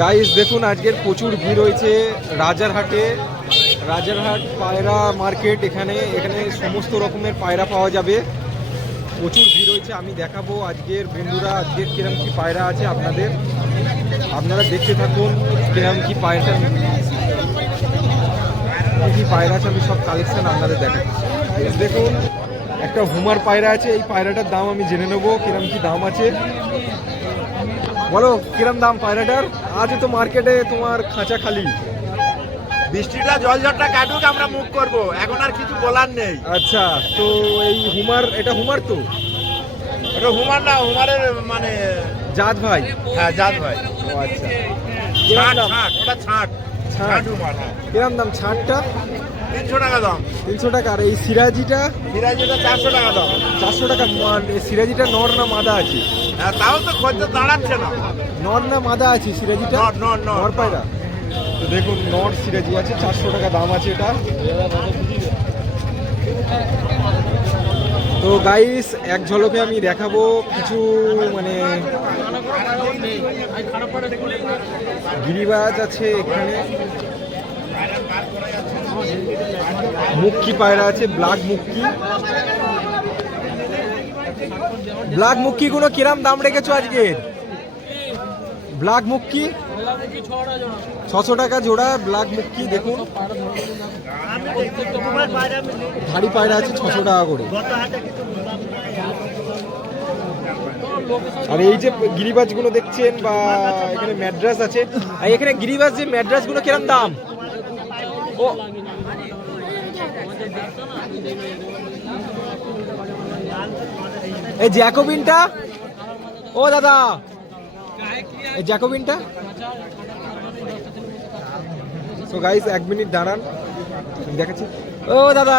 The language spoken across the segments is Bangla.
গাইস দেখুন, আজকের প্রচুর ভিড় হয়েছে রাজারহাটে। রাজারহাট পায়রা মার্কেট এখানে এখানে সমস্ত রকমের পায়রা পাওয়া যাবে। প্রচুর ভিড় হয়েছে, আমি দেখাবো আজকের বন্ধুরা, আজকের কিরম কি পায়রা আছে আপনাদের। আপনারা দেখতে থাকুন কিরম কি পায়রা কি পায়রা আছে, আমি সব কালেকশন আপনাদের দেখাচ্ছি। দেখুন, একটা হুমার পায়রা আছে, এই পায়রাটার দাম আমি জেনে নেব কিরম কি দাম আছে। বলো কিরম দাম পায়রাটার? আজ তো মার্কেটে তোমার খাঁচা খালি। বৃষ্টিটা জল ঝড়টা কাটুক আমরা মুখ করব। এখন আর কিছু বলার নেই। আচ্ছা তো এই হুমার এটা হুমার তো? এটা হুমার না হুমারের মানে জাত ভাই? হ্যাঁ জাত ভাই। ও আচ্ছা। কিরম ছাট দাম? ছাট ওটা ছাট। ছাট। হুমার হ্যাঁ। কিরম দাম ছাটটা? তিনশো টাকা দাম। তিনশো টাকা। আর এই সিরাজিটা? সিরাজিটা চারশো টাকা দাম। চারশো টাকা। সিরাজিটা নর না মাদা আছে? হ্যাঁ, তাও তো খরচা দাঁড়াচ্ছে না। নর না মাদা আছে সিরাজিটা? নর, নর পায়রা? তো দেখুন নর সিরাজি আছে চারশো টাকা দাম আছে এটা। তো গাইস এক ঝলকে আমি দেখাবো কিছু মানে গিরিবাজ আছে এখানে। মুক্কি পায়রা আছে, ব্ল্যাক মুক্কি। ব্ল্যাক মুক্কিগুলো কিরাম দাম রেখেছো আজকে? ব্ল্যাক মুক্কি? ছশো টাকা জোড়া, ব্ল্যাক মুক্কি, দেখুন। ভারী পায়রা আছে ছশো টাকা করে। আর এই যে গিরিবাজগুলো দেখছেন বা এখানে ম্যাড্রাস আছে, আর এখানে গিরিবাজ যে ম্যাড্রাসগুলো কিরম দাম? ও এই জ্যাকোবিনটা? ও দাদা। এই জ্যাকোবিনটা? তো গাইস এক মিনিট দাঁড়ান। দেখাচ্ছি। ও দাদা।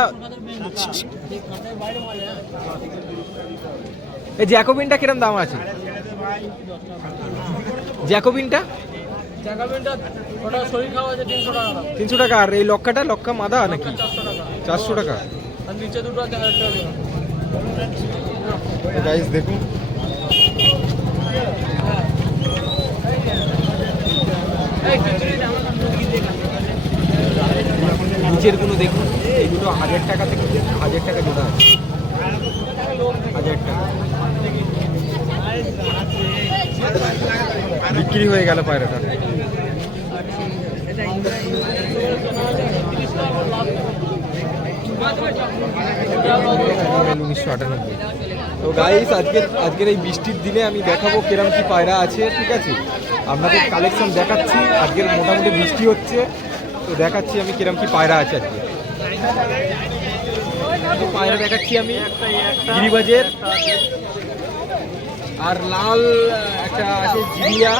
এই জ্যাকোবিনটা কিরম দাম আছে? জ্যাকোবিনটা? তিনশো টাকা আর এই লক্কাটা লক্কা মাদা নাকি? চারশো টাকা। গাইস দেখুন। নিচেরগুলো দেখুন এই দুটো হাজার টাকা থেকে হাজার টাকা জোড়া আছে। হাজার টাকা। বিক্রি হয়ে গেল পায়রাটা। উনিশশো আটানব্বই তো গাইস আজকের আজকের এই বৃষ্টির দিনে আমি দেখাবো কিরম কি পায়রা আছে, ঠিক আছে? আপনাদের কালেকশন দেখাচ্ছি, আজকের মোটামুটি বৃষ্টি হচ্ছে, তো দেখাচ্ছি আমি কিরম কি পায়রা আছে আজকে। পায়রা দেখাচ্ছি আমি, গিরিবাজের, আর লাল, একটা আছে জিরিয়া।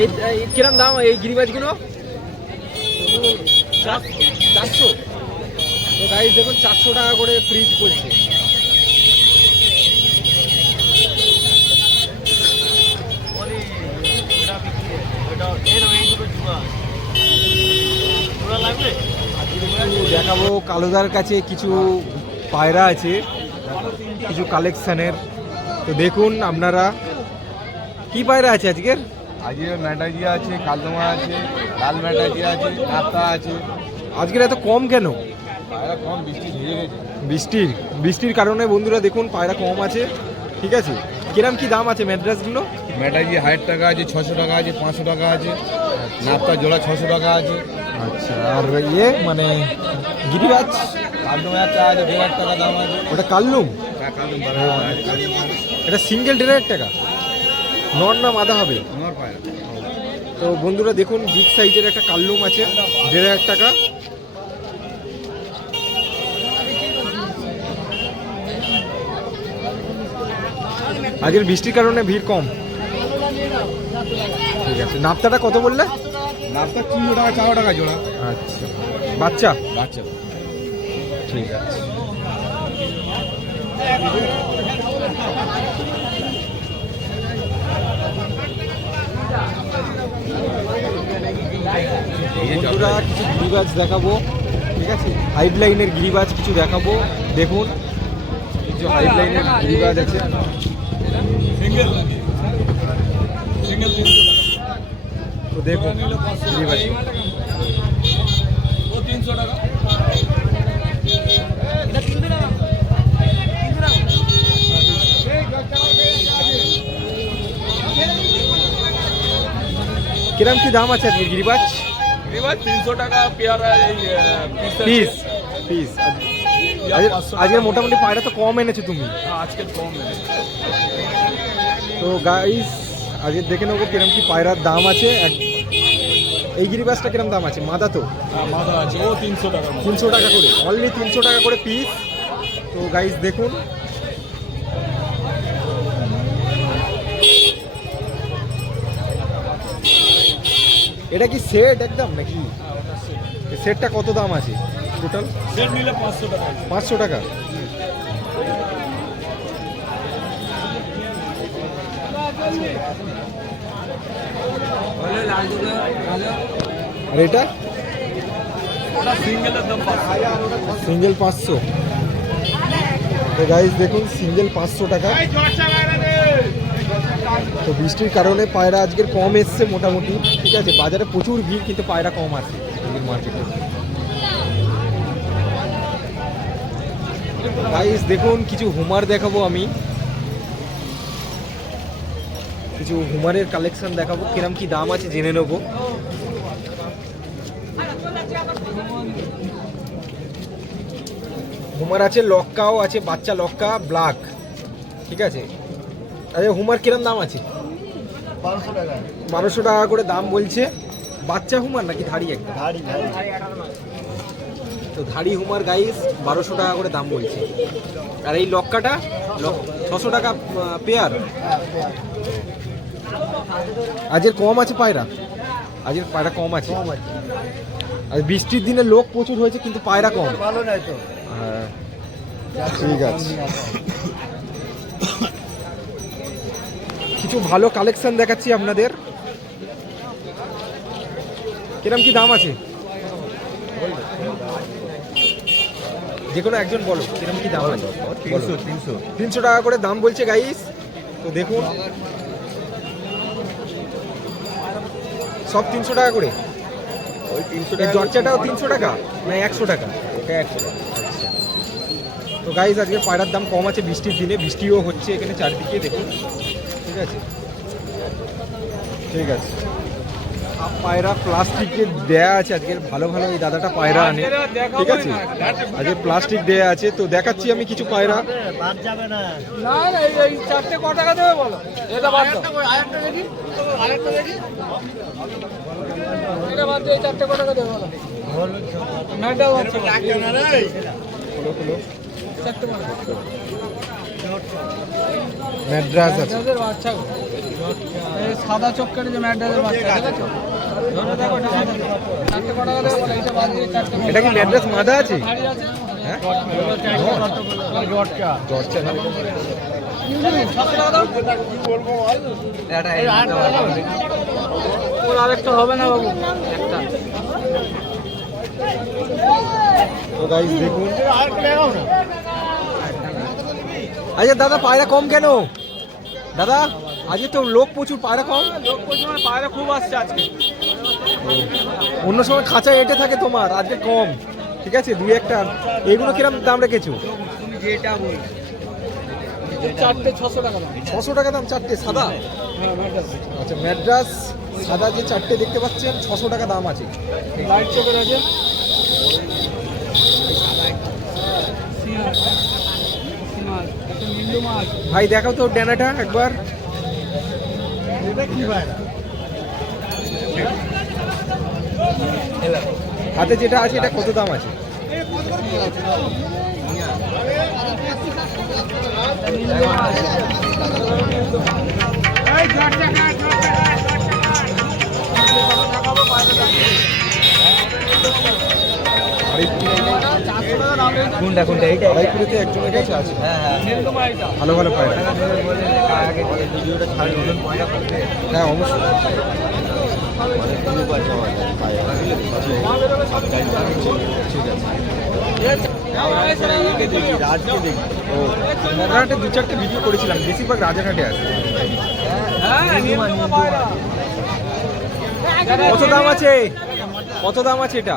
এই কিরম দাম, এই গিরিবাজগুলো? চার- চারশো? তো দেখুন চারশো টাকা করে ফ্রিজ বলছে। দেখাবো কালোদার কাছে কিছু পায়রা আছে কিছু কালেকশনের তো দেখুন আপনারা কি পায়রা আছে আজকের? আজকে ম্যাটাজিয়া আছে কালদমা আছে। লাল ম্যাটাজিয়া আছে কাতা আছে। আজকের এত কম কেন? পায়রা কম বৃষ্টি ধীরে গেছে। বৃষ্টির বৃষ্টির কারণে বন্ধুরা দেখুন পায়রা কম আছে ঠিক আছে? কিরম কি দাম আছে ম্যাড্রাসগুলো ম্যাটাজি হাজার টাকা আছে ছশো টাকা আছে পাঁচশো টাকা আছে নাপতা জোড়া ছশো টাকা আছে। আচ্ছা আর ইয়ে মানে গিরিবাজ? কালদমা একটা আছে দেড় হাজার টাকা দাম আছে। ওটা কাল্লুম হ্যাঁ, কালদম এটা সিঙ্গেল দেড় হাজার টাকা? নর না মাদা হবে? নর পায়রা। তো বন্ধুরা দেখুন বিগ সাইজের একটা কাল্লুম আছে দেড় হাজার টাকা। আজকের বৃষ্টির কারণে ভিড় কম। ঠিক আছে নাপ্তাটা কত বললে? নাপতা তিনশো টাকা চারশো টাকা জোড়া। আচ্ছা বাচ্চা? বাচ্চা। ঠিক আছে। বন্ধুরা, কিছু গিরিবাজ দেখাবো, ঠিক আছে? হাইড লাইনের গিরিবাজ কিছু দেখাবো, দেখুন। কিছু হাইড লাইনের গিরিবাজ আছে। তো দেখুন গিরিবাজ ও তিনশো টাকা। কিরম কি দাম আছে আজকে গিরিবাজ? এবার তিনশো টাকা পেয়ারা পিস পিস আজকে মোটামুটি পায়রা তো কম এনেছো তুমি। আজকে কম তো গাইস আজকে দেখে নেব কিরম কি পায়রার দাম আছে। এই গিরিবাজটা কিরম দাম আছে? মাদা তো? মাথা আছে। ও তিনশো টাকা। তিনশো টাকা করে। অনলি তিনশো টাকা করে পিস তো গাইস দেখুন। এটা কি সেট একদম নাকি? সেটটা কত দাম আছে? টোটাল সেট নিলে পাঁচশো টাকা। পাঁচশো টাকা। আর এটা? সিঙ্গেল পাঁচশো। তো দেখুন সিঙ্গেল পাঁচশো টাকা। তো বৃষ্টির কারণে পায়রা আজকের কম এসছে মোটামুটি। ঠিক আছে, বাজারে প্রচুর ভিড় কিন্তু পায়রা কম আছে মার্কেটে গাইস দেখুন, কিছু হুমার দেখাবো আমি। কিছু হুমারের কালেকশন দেখাবো, কিরম কি দাম আছে জেনে নেব। হুমার আছে লক্কাও আছে, বাচ্চা লক্কা ব্ল্যাক ঠিক আছে? আচ্ছা হুমার কিরম দাম আছে? বারোশো টাকা করে দাম বলছে। বাচ্চা হুমার নাকি ধাড়ি একটা? তো ধাড়ি হুমার গাইস বারোশো টাকা করে দাম বলছে। আর এই লক্কাটা? ছশো টাকা পেয়ার আজের কম আছে পায়রা। আজের পায়রা কম আছে। কম আছে। আর বৃষ্টির দিনে লোক প্রচুর হয়েছে কিন্তু পায়রা কম। ভালো নাই তো। হ্যাঁ। ঠিক আছে। কিছু ভালো কালেকশন দেখাচ্ছি আপনাদের। কিরম কি দাম আছে? যে কোনো একজন বলো কিরম কি দাম আছে? তিনশো তিনশো। তিনশো টাকা করে দাম বলছে গাইস তো দেখুন। সব তিনশো টাকা করে? ওই তিনশো এই জর্চাটাও তিনশো টাকা? না একশো টাকা? ওটা একশো টাকা। আচ্ছা। তো গাইজ আজকে পায়রার দাম কম আছে বৃষ্টির দিনে। বৃষ্টিও হচ্ছে এখানে চারদিকে দেখুন। ঠিক আছে? ঠিক আছে। পায়রা প্লাস্টিকে দেয়া আছে। আজকে ভালো ভালো এই দাদাটা পায়রা আনে। ঠিক আছে? আজকে প্লাস্টিক দেয়া আছে। তো দেখাচ্ছি আমি কিছু পায়রা। বাদ যাবে না না না এই এই চারটে ম্যাড্রাস আছে। সাদা চক্করে যে ম্যাড্রাসের বাচ্চা এটা ক ম্যাড্রাস মাদা আছে? হ্যাঁ? ওর আরেকটা হবে না বাবু? একটা। তো গাইজ দেখুন। আচ্ছা দাদা পায়রা কম কেন? দাদা আজকে তো লোক প্রচুর পায়রা কম? লোক পরিমাণে পায়রা খুব আসছে আজকে। অন্য সময় খাঁচায় এঁটে থাকে তোমার আজকে কম। ঠিক আছে দুই একটা। এগুলো কিরম দাম রেখেছো? চারটে ছশো টাকা দাম। ছশো টাকা দাম চারটে সাদা? হ্যাঁ আচ্ছা ম্যাড্রাস সাদা যে চারটে দেখতে পাচ্ছেন ছশো টাকা দাম আছে। লাইট চোখের আছে। ভাই দেখাও তো ড্যানাটা একবার। হাতে যেটা আছে এটা কত দাম আছে? কোনটা কোনটা? এইটা? রায়পুরেতে আছে। হ্যাঁ হ্যাঁ। ভালো ভালো পয়সা হ্যাঁ অবশ্যই। দু চারটে ভিডিও করেছিলাম বেশিরভাগ রাজাঘাটে আছে। কত দাম আছে? কত দাম আছে এটা?